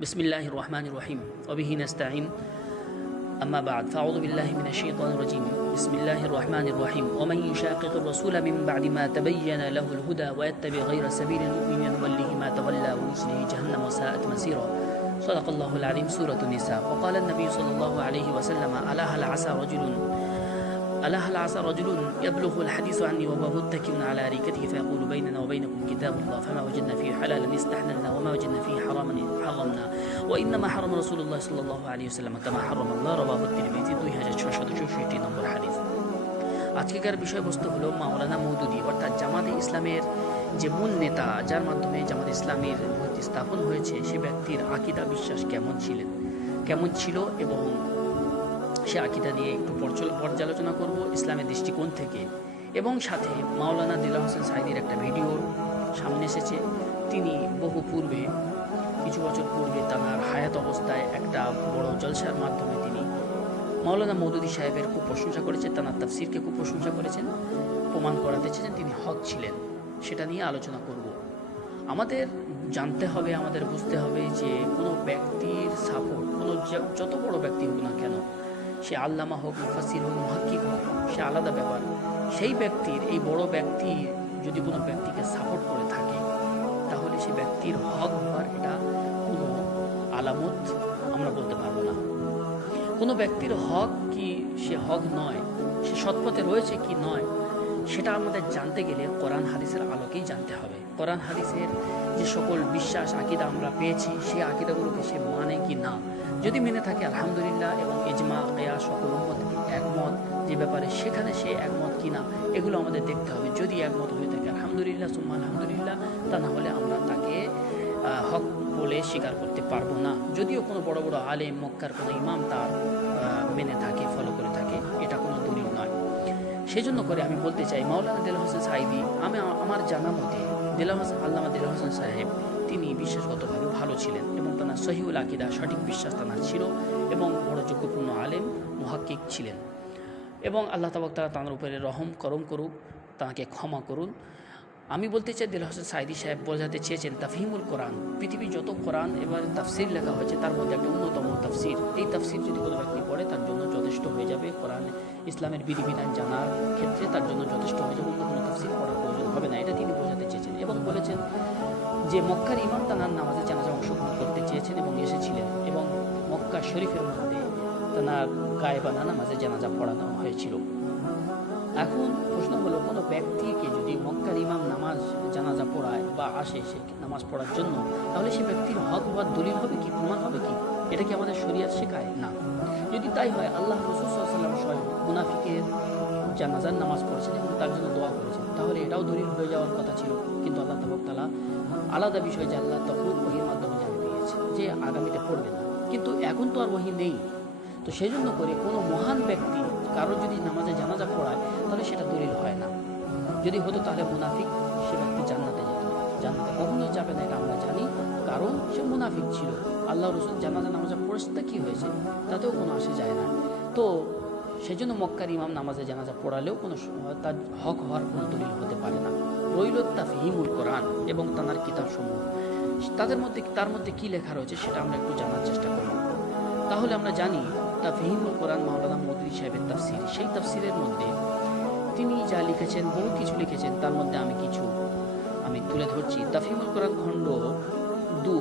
बिस्मिल्लाहिर रहमानिर रहीम वबिही नस्तईन अम्मा बाद फ़अऊज़ु बिल्लाहि मिनश शैतानिर रजीम बिस्मिल्लाहिर रहमानिर रहीम वमन युशाक़िक़िर रसूल मिन बअदि मा तबय्यन लहुल हुदा व यत्तबि गैर सबीलिल मुमिनीन नुवल्लिहि मा तवल्ला व नुस्लिहि जहन्नम व साअत मसीरा सदक़ल्लाहुल अज़ीम सूरतुन निसा व क़ाला नबी सल्लल्लाहु अलैहि वसल्लम अला हल आसा रजुलुन यब्लुगुल हदीसु अन्नी व हुवा मुत्तकिउन अला अरीकतिहि फ़यक़ूलु बैनना व बैनकुम किताबुल्लाह फमा वजदना फ़ीहि हलालन इस्तहललना व मा वजदना फ़ीहि हरामन हर्रमना व इन्नमा हर्रम रसूलुल्लाह सल्लल्लाहु अलैहि वसल्लम कमा हर्रम अल्लाह रवाहु तिरमिज़ी 2664 নম্বর হাদিস। আজকের বিষয়বস্তু হলো মাওলানা মওদুদী অর্থাৎ জামাতে ইসলামের যে মূল নেতা, যার মাধ্যমে জামাতে ইসলামের ভিত্তি স্থাপন হয়েছে, সে ব্যক্তির আকীদা বিশ্বাস কেমন ছিল এবং সে আকীদা নিয়ে একটু পর্যালোচনা করব ইসলামের দৃষ্টিকোণ থেকে। এবং সাথে মাওলানা দিলওয়ার হোসেন সাঈদীর একটা ভিডিও সামনে এসেছে। তিনি কিছু বছর পূর্বে তাঁর হায়াত অবস্থায় একটা বড় জলসার মাধ্যমে তিনি মাওলানা মওদুদী সাহেবের খুব প্রশংসা করেছেন, তাঁর তাফসিরকে খুব প্রশংসা করেছেন, প্রমাণ করাতে চেয়েছেন তিনি হক ছিলেন। সেটা নিয়ে আলোচনা করব। আমাদের জানতে হবে, আমাদের বুঝতে হবে যে কোনো ব্যক্তির সাপোর্ট, কোনো যত বড় ব্যক্তি হোক না কেন, সে আল্লামা হোক, মুফাসসির হোক, মুহাক্কিক হোক, সে আলাদা ব্যাপার। সেই ব্যক্তির, এই বড় ব্যক্তি যদি কোনো ব্যক্তিকে সাপোর্ট করে থাকে, তাহলে সে ব্যক্তির হক হওয়ার এটা কোনো আলামত আমরা বলতে পারবো না। কোনো ব্যক্তির হক কি সে হক নয়, সে সৎপথে রয়েছে কি নয়, সেটা আমাদের জানতে গেলে কোরআন হাদিসের আলোকেই জানতে হবে। কোরআন হাদিসের যে সকল বিশ্বাস আকীদা আমরা পেয়েছি, সেই আকীদাগুলোকে সে মানে কি না। যদি মেনে থাকে আলহামদুলিল্লাহ, এবং ইজমা কিয়াস সকল উম্মত একমত যে ব্যাপারে, সেখানে সে একমত কিনা এগুলো আমাদের দেখতে হবে। যদি একমত হয়ে থাকে আলহামদুলিল্লাহ সুম্মা আলহামদুলিল্লাহ, তা না হলে আমরা তাকে হক বলে স্বীকার করতে পারবো না। যদিও কোনো বড় বড় আলেম, মক্কার কোনো ইমাম তার মেনে থাকে, ফলো করে থাকে, এটা কোনো দলিল নয়। সেই জন্য করে আমি বলতে চাই, মাওলানা দিলওয়ার হোসেন সাঈদী, আমার জানা মতে আল্লামা দিলওয়ার হোসেন সাহেব তিনি বিশ্বাসগতভাবে ভালো ছিলেন এবং তাঁর সহিউল আকীদা, সঠিক বিশ্বাস তাঁর ছিল এবং বড় যোগ্যপূর্ণ আলেম, মুহাক্কিক ছিলেন। এবং আল্লাহ তাবারক তাআলা তাঁর উপরে রহম করম করুক, তাঁকে ক্ষমা করুন। আমি বলতে চাই, দিলওয়ার হোসেন সাঈদী সাহেব বোঝাতে চেয়েছেন তাফহিমুল কোরআন। পৃথিবীর যত কোরআন এবার তাফসির লেখা হয়েছে, তার মধ্যে একটা অন্যতম তাফসির। এই তাফসির যদি কোনো ব্যক্তি পড়ে, তার জন্য যথেষ্ট হয়ে যাবে। কোরআন ইসলামের বিধিবিধান জানার ক্ষেত্রে তার জন্য যথেষ্ট হয়ে যাবে, অন্য কোনো তাফসির পড়ার প্রয়োজন হবে না। এটা তিনি বোঝাতে চেয়েছেন। এবং বলেছেন যে মক্কার ইমাম তাঁর নামাজে জানাজা অংশগ্রহণ করতে চেয়েছেন এবং এসেছিলেন, এবং মক্কা শরীফের মধ্যে তাঁর গায়েবানা নামাজে জানাজা পড়ানো হয়েছিল। এখন প্রশ্ন হলো, কোনো ব্যক্তিকে যদি মক্কার ইমাম নামাজ জানাজা পড়ায় বা আসে সে নামাজ পড়ার জন্য, তাহলে সে ব্যক্তির হক হওয়ার দলিল হবে কি, প্রমাণ হবে কি? এটা কি আমাদের শরীয়ত শেখায়? না। যদি তাই হয়, আল্লাহ রাসূল সাল্লাল্লাহু আলাইহি ওয়াসাল্লাম স্বয়ং মুনাফিকের জানাজার নামাজ পড়েছেন এবং তার জন্য দোয়া করেছেন, তাহলে এটাও দলিল হয়ে যাওয়ার কথা ছিল। কিন্তু আল্লাহ তাআলা আলাদা বিষয় যে আল্লাহ তখন ওহীর মাধ্যমে জানিয়ে দিয়েছে যে আগামীতে পড়বে না। কিন্তু এখন তো আর ওহী নেই। তো সেই জন্য করে কোনো মহান ব্যক্তি কারো যদি নামাজে জানাজা পড়ায়, তাহলে সেটা দলিল হয় না। যদি হতো তাহলে মুনাফিক সে ব্যক্তি জান্নাতে যেত। জান্নাতে কখনোই যাবে না, এটা আমরা জানি, কারণ সে মুনাফিক ছিল। আল্লাহ রাসূল জানাজা নামাজে পড়েছে, তা কী হয়েছে? তাতেও কোনো আসে যায় না। তো সেই জন্য মক্কার ইমাম নামাজে জানাজা পড়ালেও কোনো তার হক হওয়ার কোনো দলিল হতে পারে না। রইল তাফহিমুল কোরআন এবং তাঁর কিতাবসমূহ, তার মধ্যে কী লেখা রয়েছে সেটা আমরা একটু জানার চেষ্টা করব। তাহলে আমরা জানি তাফহিমুল কোরআন মাওলানা মওদুদী সাহেবের তাফসির। সেই তাফসিরের মধ্যে তিনি যা লিখেছেন, বহু কিছু লিখেছেন, তার মধ্যে আমি তুলে ধরছি। তাফহিমুল কোরআন খণ্ড 2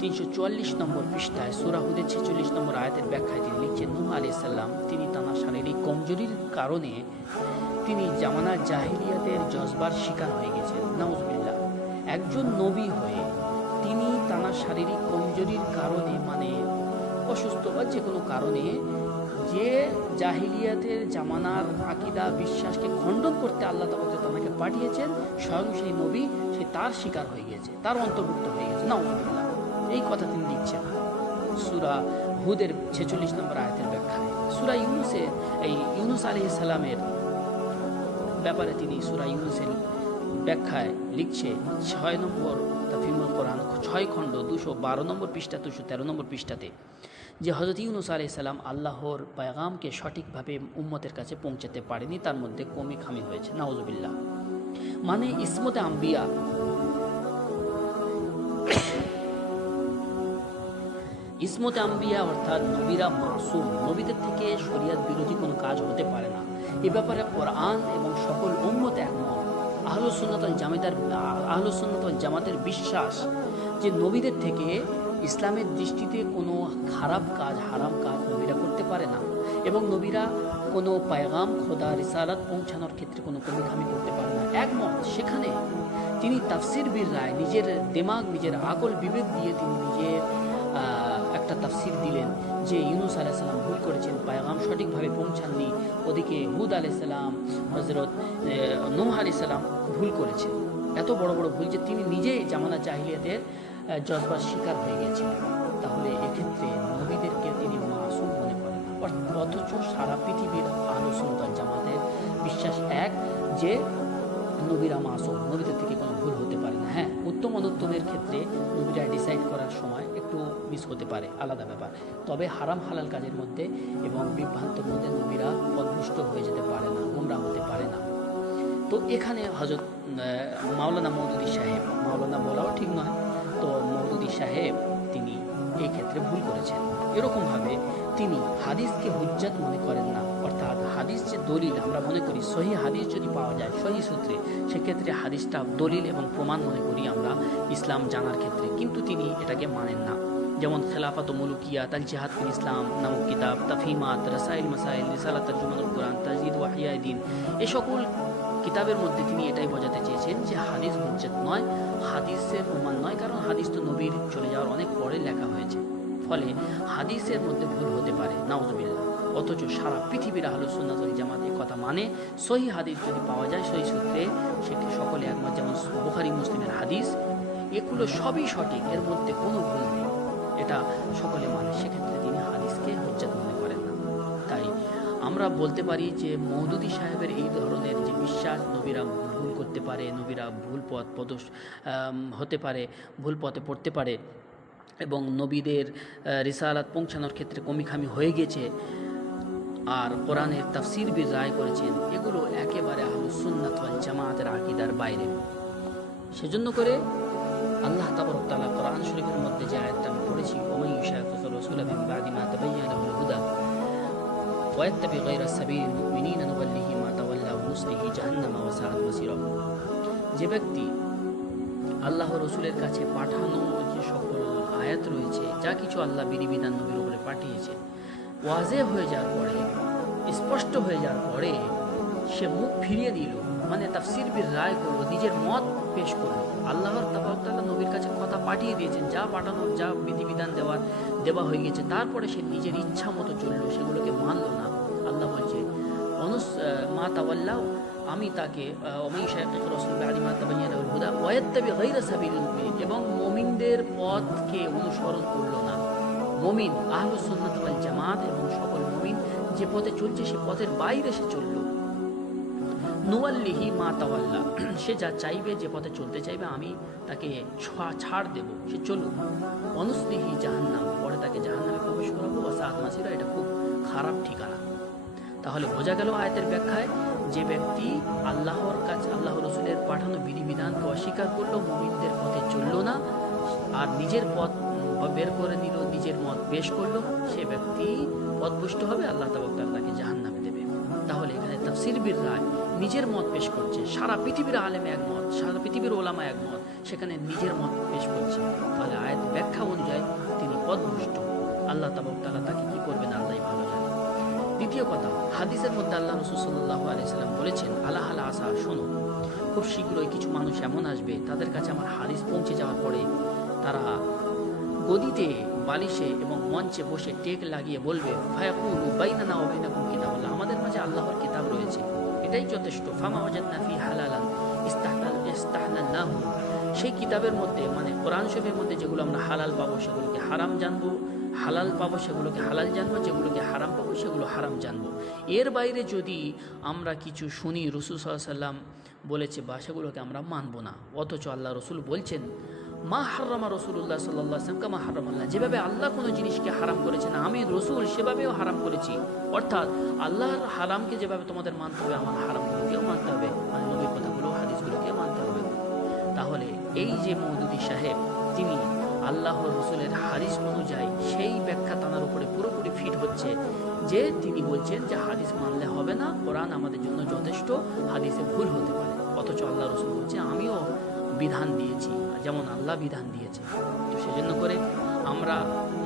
344 নম্বর পৃষ্ঠায় সূরা হুদের 46 নম্বর আয়াতের ব্যাখ্যায় তিনি লিখছেন, নূহ আলাইহিস সালাম তিনি তাঁর শারীরিক কমজোরির কারণে তিনি জামানা জাহিলিয়াতের জজবার শিকার হয়ে গেছেন। নাউজুবিল্লাহ। একজন নবী হয়ে তিনি তাঁর শারীরিক কমজোরির কারণে, মানে অসুস্থ বা যে কোনো কারণে, যে জাহিলিয়াতের জামানার আকীদা বিশ্বাসকে খণ্ডন করতে আল্লাহ তাআলা তাকে পাঠিয়েছেন, স্বয়ং সেই নবী সে তার শিকার হয়ে গেছে, তার অন্তর্ভুক্ত হয়ে গেছে। নাউজুবিল্লাহ। এই কথা তিনি লিখছেন সূরা হুদের 46 নম্বর আয়াতের ব্যাখ্যায়। সূরা ইউনূস আলাইহিস সালামের ব্যাপারে তিনি সূরা ইউনূসের ব্যাখ্যায় লিখছে 6 নম্বর তাফহিমুল কোরআন 6 খণ্ড 212 নম্বর পৃষ্ঠা 213 নম্বর পৃষ্ঠাতে, যে হযরত ইউনূস আলাইহিস সালাম আল্লাহর পয়গামকে সঠিকভাবে উম্মতের কাছে পৌঁছাতে পারেনি, তার মধ্যে কমি খামি হয়েছে। নাউজুবিল্লাহ। মানে ইসমতে আম্বিয়া ইসমতে আম্বিয়া অর্থাৎ নবীরা মাসুম, নবীদের থেকে শরিয়াত বিরোধী কোনো কাজ হতে পারে না। এ ব্যাপারে কোরআন এবং সকল উম্মত একমত। আহলুস সুন্নাত ওয়াল জামাতের বিশ্বাস যে নবীদের থেকে ইসলামের দৃষ্টিতে কোনো খারাপ কাজ, হারাম কাজ নবীরা করতে পারে না, এবং নবীরা কোনো পায়গাম, খোদা, রিসালাত পৌঁছানোর ক্ষেত্রে কোনো কমিখামি করতে পারে না, একমত। সেখানে তিনি তাফসির বীর রায় নিজের দিমাগ, নিজের আকল বিবেক দিয়ে তিনি নিজের একটা তাফসির দিলেন যে ইউনুস আলাইহিস সালাম ভুল করেছেন, পায়গাম সঠিকভাবে পৌঁছাননি। ওদিকে হুদ আলাইহিস সালাম, হযরত নূহ আলাইহিস সালাম ভুল করেছেন, এত বড় বড় ভুল যে তিনি নিজেই জামানা জাহিলিয়াতের জজবার শিকার হয়ে গেছিলেন। তাহলে এক্ষেত্রে নবীদেরকে তিনি মাসুম মনে করেন না। অথচ সারা পৃথিবীর আহলুস সুন্নাত ওয়াল জামাতের বিশ্বাস এক যে নবীরা মাসুম, নবীদের থেকে কোনো ভুল হতে পারে না। হ্যাঁ, উত্তম অনুত্তমের ক্ষেত্রে নবীরা ডিসাইড করার সময় একটু মিস হতে পারে, আলাদা ব্যাপার। তবে হারাম হালাল কাজের মধ্যে এবং বিভ্রান্তের মধ্যে নবীরা পদভ্রষ্ট হয়ে যেতে পারে না, গোমরা হতে পারে না। তো এখানে হযরত মাওলানা মওদুদী সাহেব, মাওলানা বলাও ঠিক নয়, তো মওদুদী সাহেব তিনি এই ক্ষেত্রে ভুল করেছেন। এরকমভাবে তিনি হাদিসকে হুজ্জাত মনে করেন না, অর্থাৎ হাদিস যে দলিল, আমরা মনে করি সহি হাদিস যদি পাওয়া যায় সহি সূত্রে, সেক্ষেত্রে হাদিসটা দলিল এবং প্রমাণ মনে করি আমরা ইসলাম জানার ক্ষেত্রে, কিন্তু তিনি এটাকে মানেন না। যেমন খেলাফত ও মুলুকিয়াত, আল জিহাদ ফিল ইসলাম নামক কিতাব, তাফহিমাত, রাসাইল মাসাইল, রিসালাত তারজুমাতুল কুরআন, তাজদীদ ওয়া ইহয়ায়ে দ্বীন, এই সকল কিতাবের মধ্যে তিনি এটাই বোঝাতে চেয়েছেন যে হাদিস হুজ্জত নয়, হাদিসের প্রমাণ নয়, কারণ হাদিস তো নবীর চলে যাওয়ার অনেক পরে লেখা হয়েছে, ফলে হাদিসের মধ্যে ভুল হতে পারে, নাউযুবিল্লাহ। অথচ সারা পৃথিবীর আহলুস সুন্নাত ওয়াল জামাত এই কথা মানে, সহি হাদিস যদি পাওয়া যায় সহি সূত্রে, সেটি সকলে একমত। যেমন বুখারী মুসলিমের হাদিস, এগুলো সবই সঠিক, এর মধ্যে কোনো ভুল নেই, এটা সকলে মানে, সেক্ষেত্রে তিনি হাদিসকে হুজ্জত মনে করেন না। তাই আমরা বলতে পারি যে মওদুদী সাহেবের এই ধরনের যে বিশ্বাস, নবীরা ভুল করতে পারে, নবীরা ভুল পথ হতে পারে, ভুল পথে পড়তে পারে, এবং নবীদের রিসালাত পৌঁছানোর ক্ষেত্রে কমিখামি হয়ে গেছে, আর কোরআনের তাফসির বীর রায় করেছেন, এগুলো একেবারে আহলুস সুন্নাত ওয়াল জামাতের আকীদার বাইরে। সেজন্য করে আল্লাহ তাবারক ওয়া তাআলা কোরআন শরীফের মধ্যে যে আয়াতটা আমি পড়েছি, ওমান ইউশাকিকির রাসূলা মিন বাদি মা তাবায়্যানা লাহুল হুদা ওয়া ইয়াত্তাবি গায়রা সাবিলিল মুমিনিনা নুওয়াল্লিহি মা তাওয়াল্লা ওয়া নুসলিহি জাহান্নামা ওয়া সাআত মাসীরা। যে ব্যক্তি আল্লাহ রসুলের কাছে পাঠানো যে সকল আয়াত রয়েছে, যা কিছু আল্লাহ বিধিবিধান নবীর উপরে পাঠিয়েছে, ওয়াজে হয়ে যাওয়ার পরে, স্পষ্ট হয়ে যাওয়ার পরে সে মুখ ফিরিয়ে নিল, মানে তাফসির বীর রায় করলো, নিজের মত পেশ করলো। আল্লাহর তাবারক তাআলা নবীর কাছে কথা পাঠিয়ে দিয়েছেন, যা পাঠানোর, যা বিধিবিধান দেওয়া হয়ে গেছে, তারপরে সে নিজের ইচ্ছা মতো চললো, সেগুলোকে মানলো না। আল্লাহ বলছে মা তাওয়াল্লাও, আমি তাকে এবং মুমিনদের পথকে অনুসরণ করলো না। মুমিন আহলুস সুন্নাত ওয়াল জামাত এবং সকল মুমিন যে পথে চলছে, সে পথের বাইরে সে চললো। নুওয়াল্লিহি মা তাওয়াল্লা, সে যা চাইবে, যে পথে চলতে চাইবে, আমি তাকে ছাড় দেব, সে চলুক। অনুসলিহি জাহান্নাম, পরে তাকে জাহান্নামে প্রবেশ করাবো। ওয়াসাআত মাসীরা, এটা খুব খারাপ ঠিকানা। তাহলে বোঝা গেল আয়াতের ব্যাখ্যায়, যে ব্যক্তি আল্লাহর কাছে, আল্লাহ রসুলের পাঠানো বিধিবিধানকে অস্বীকার করলো, মুমিনদের পথে চললো না, আর নিজের পথ বের করে নিল, নিজের মত পেশ করলো, সে ব্যক্তি পথভ্রষ্ট হবে, আল্লাহ তাবারক ওয়া তাআলা তাকে জাহান্নামে দেবে। তাহলে এখানে তাফসির বীর রায় নিজের মত পেশ করছে, সারা পৃথিবীর আলেমে একমত, সারা পৃথিবীর ওলামা একমত, সেখানে নিজের মত পেশ করছে, তাহলে আয়াত ব্যাখ্যা অনুযায়ী তিনি পথভ্রষ্ট। আল্লাহ তাবারক ওয়া তাআলা তাকে কি করবেন আল্লাহই ভালো জানেন। দ্বিতীয় কথা, হাদিসের মধ্যে আল্লাহ রাসূল সাল্লাল্লাহু আলাইহি সাল্লাম বলেছেন, আলা আসা, শোনো, খুব শীঘ্রই কিছু মানুষ এমন আসবে, তাদের কাছে আমার হাদিস পৌঁছে যাওয়ার পরে তারা গদিতে, বালিশে এবং মঞ্চে বসে টেক লাগিয়ে বলবে, ফায়াকুলু বাইনানা ওয়া বাইনাকুম কিতাবুল্লাহ, আমাদের মাঝে আল্লাহর কিতাব রয়েছে, এটাই যথেষ্ট। ফামা ওয়াজাদনা ফি হালালান ইস্তাহলালনাহু, সেই কিতাবের মধ্যে, মানে কোরআন শরীফের মধ্যে যেগুলো আমরা হালাল পাবো সেগুলোকে হারাম জানবো, হালাল পাবো সেগুলোকে হালাল জানবো, যেগুলোকে হারাম পাবো সেগুলো হারাম জানবো। এর বাইরে যদি আমরা কিছু শুনি রাসূল সাল্লাল্লাহু আলাইহি ওয়াসাল্লাম বলেছে, বা সেগুলোকে আমরা মানবো না। অথচ আল্লাহ রসুল বলছেন, মা হারামা রাসূলুল্লাহ সাল্লাল্লাহু আলাইহি ওয়াসাল্লাম কামা হারামাল্লাহ, যেভাবে আল্লাহ কোনো জিনিসকে হারাম করেছেন, আমি রসুল সেভাবেও হারাম করেছি। অর্থাৎ আল্লাহর হারামকে যেভাবে তোমাদের মানতে হবে, আমার হারামগুলোকেও মানতে হবে, মানে নবীর কথাগুলো, হাদিসগুলোকেও মানতে হবে। তাহলে এই যে মওদুদী সাহেব, তিনি আল্লাহ রসুলের হাদিস অনুযায়ী সেই হচ্ছে যে তিনি বলছেন যে হাদিস মানলে হবে না, কোরআন আমাদের জন্য যথেষ্ট, হাদিসে ভুল হতে পারে। অথচ আল্লাহ রসুল বলছে আমিও বিধান দিয়েছি যেমন আল্লাহ বিধান দিয়েছে। তো সেজন্য করে আমরা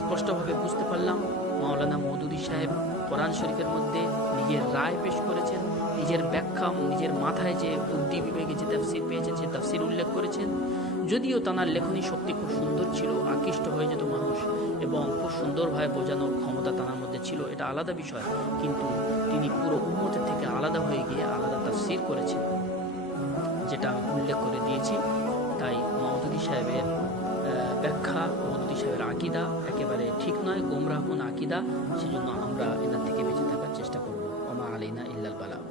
স্পষ্টভাবে বুঝতে পারলাম মাওলানা মওদুদী সাহেব কোরআন শরীফের মধ্যে নিজের রায় পেশ করেছেন, নিজের ব্যাখ্যা, নিজের মাথায় যে বুদ্ধি বিবেকে যে তাফসির পেয়েছেন সে তাফসির উল্লেখ করেছেন। যদিও তাঁর লেখনী শক্তি খুব সুন্দর ছিল, আকৃষ্ট হয়ে যেত মানুষ এবং খুব সুন্দরভাবে বোঝানোর ক্ষমতা তাঁর মধ্যে ছিল, এটা আলাদা বিষয়, কিন্তু তিনি পুরো উম্মতের থেকে আলাদা হয়ে গিয়ে আলাদা তাফসির করেছেন, যেটা আমি উল্লেখ করে দিয়েছি। তাই মওদুদী সাহেবের ব্যাখ্যা, মওদুদী সাহেবের আকিদা একেবারে ঠিক নয়, গোমরাহ কোন আকিদা। সেজন্য আমরা এনার থেকে বেঁচে থাকার চেষ্টা করব। ওমা আলাইনা ইল্লাল বালাগ।